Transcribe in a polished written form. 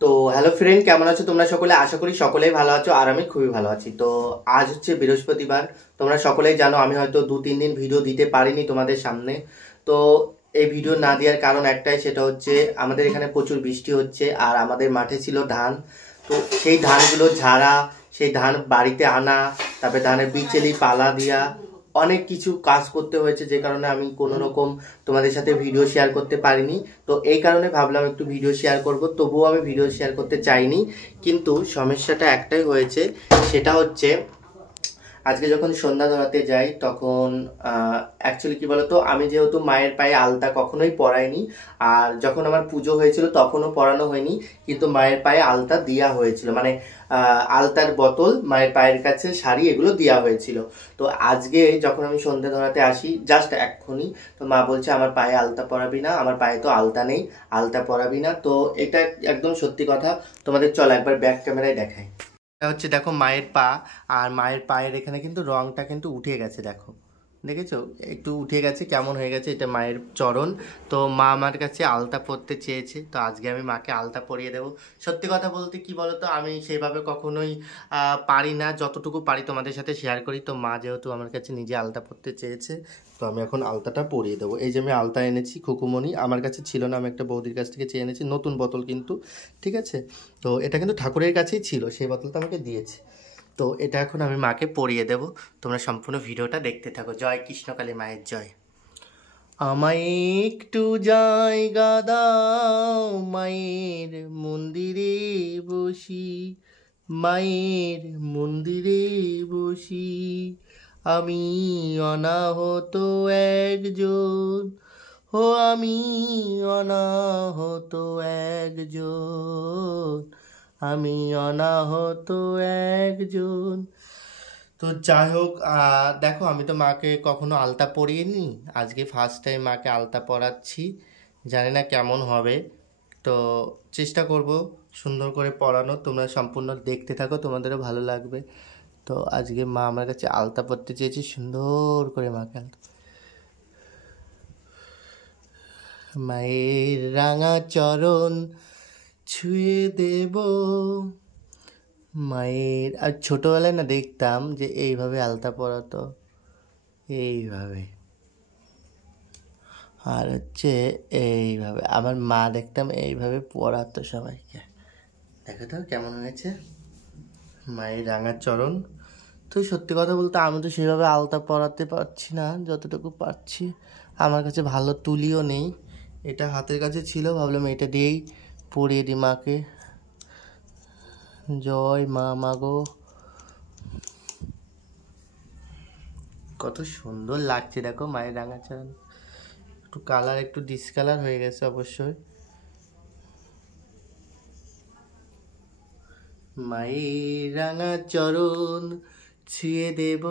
তো hello friend, কেমন আছো তোমরা সকলে? আশা করি সকলেই ভালো আছো আর আমি খুবই ভালো আছি। তো আজ হচ্ছে বৃহস্পতিবার, তোমরা সকলেই জানো আমি হয়তো 2-3 দিন ভিডিও দিতে পারিনি তোমাদের সামনে। তো এই ভিডিও না দেওয়ার কারণ একটাই, সেটা হচ্ছে আমাদের এখানে প্রচুর বৃষ্টি হচ্ছে আর আমাদের মাঠে ছিল ধান। তো সেই ধানগুলো ঝাড়া, সেই ধান বাড়িতে আনা, তারপরে ধানের বিচেলি পালা দিয়া অনেক কিছু কাজ করতে হয়েছে, যে কারণে আমি কোনো রকম তোমাদের সাথে ভিডিও শেয়ার করতে পারিনি। তো এই কারণে ভাবলাম একটু ভিডিও শেয়ার করব, তবুও আমি ভিডিও শেয়ার করতে চাইনি। কিন্তু সমস্যাটা একটাই হয়েছে, সেটা হচ্ছে আজকে যখন সন্ধ্যা ধরাতে যাই তখন অ্যাকচুয়ালি কি বলতো, আমি যেহেতু মায়ের পায়ে আলতা কখনোই পরাইনি, আর যখন আমার পুজো হয়েছিল তখনও পরানো হয়নি, কিন্তু মায়ের পায়ে আলতা দেওয়া হয়েছিল, মানে আলতার বোতল, মায়ের পায়ের কাছে শাড়ি, এগুলো দেওয়া হয়েছিল। তো আজকে যখন আমি সন্ধ্যা ধরাতে আসি জাস্ট এক্ষুনি, তো মা বলছে আমার পায়ে আলতা পরাবি না, আমার পায়ে তো আলতা নেই, আলতা পরাবি না। তো এটা একদম সত্যি কথা, তোমাদের চলো একবার ব্যাক ক্যামেরায় দেখাই। এটা হচ্ছে দেখো মায়ের পা, আর মায়ের পায়ের এখানে কিন্তু রংটা কিন্তু উঠে গেছে, দেখো দেখেছো একটু উঠে গেছে, কেমন হয়ে গেছে, এটা মায়ের চরণ। তো মা আমার কাছে আলতা পরতে চেয়েছে, তো আজকে আমি মাকে আলতা পরিয়ে দেবো। সত্যি কথা বলতে কি বলতো, আমি সেইভাবে কখনোই পারি না, যতটুকু পারি তোমাদের সাথে শেয়ার করি। তো মা যেহেতু আমার কাছে নিজে আলতা পরতে চেয়েছে, তো আমি এখন আলতাটা পরিয়ে দেবো। এই যে আমি আলতা এনেছি, খুকুমণি আমার কাছে ছিল না, আমি একটা বৌদির কাছ থেকে চেয়ে এনেছি, নতুন বোতল কিন্তু, ঠিক আছে। তো এটা কিন্তু ঠাকুরের কাছেই ছিল, সেই বোতলটা আমাকে দিয়েছে। তো এটা এখন আমি মাকে পরিয়ে দেব, তোমরা সম্পূর্ণ ভিডিওটা দেখতে থাকো। জয় কৃষ্ণকালী মায়ের জয়। আমায় একটু জায়গা দাও, মায়ের মন্দিরে বসি, মায়ের মন্দিরে বসি, আমি অনাহত একজন, ও আমি অনাহত একজন, আমি অনাহত একজন। তো যাই হোক, দেখো আমি তো মাকে কখনো আলতা পরিয়েনি, আজকে ফার্স্ট টাইম মাকে আলতা পরাচ্ছি। জানি না কেমন হবে, তো চেষ্টা করব সুন্দর করে পরানো। তোমরা সম্পূর্ণ দেখতে থাকো, তোমাদেরও ভালো লাগবে। তো আজকে মা আমার কাছে আলতা পরতে চেয়েছি, সুন্দর করে মাকে আলতা। মায়ের রাঙা চরণ ছুঁয়ে দেব মায়ের। আর ছোটোবেলায় না দেখতাম যে এইভাবে আলতা পরাতো, এইভাবে, আর হচ্ছে এইভাবে আমার মা দেখতাম এইভাবে পরাতো সবাইকে। দেখো তো কেমন হয়েছে মায়ের রাঙা চরণ। তো সত্যি কথা বলতে আমি তো সেইভাবে আলতা পরাতে পারছি না, যতটুকু পারছি। আমার কাছে ভালো তুলিও নেই, এটা হাতের কাছে ছিল, ভাবলাম এটা দিয়েই পরিয়ে দিই মাকে। জয় মা, মাগো কত সুন্দর লাগছে দেখো মায়ের রাঙা চরণ। একটু কালার, একটু ডিসকালার হয়ে গেছে অবশ্যই। মায়ের রাঙা চরণ ছুঁয়ে দেব।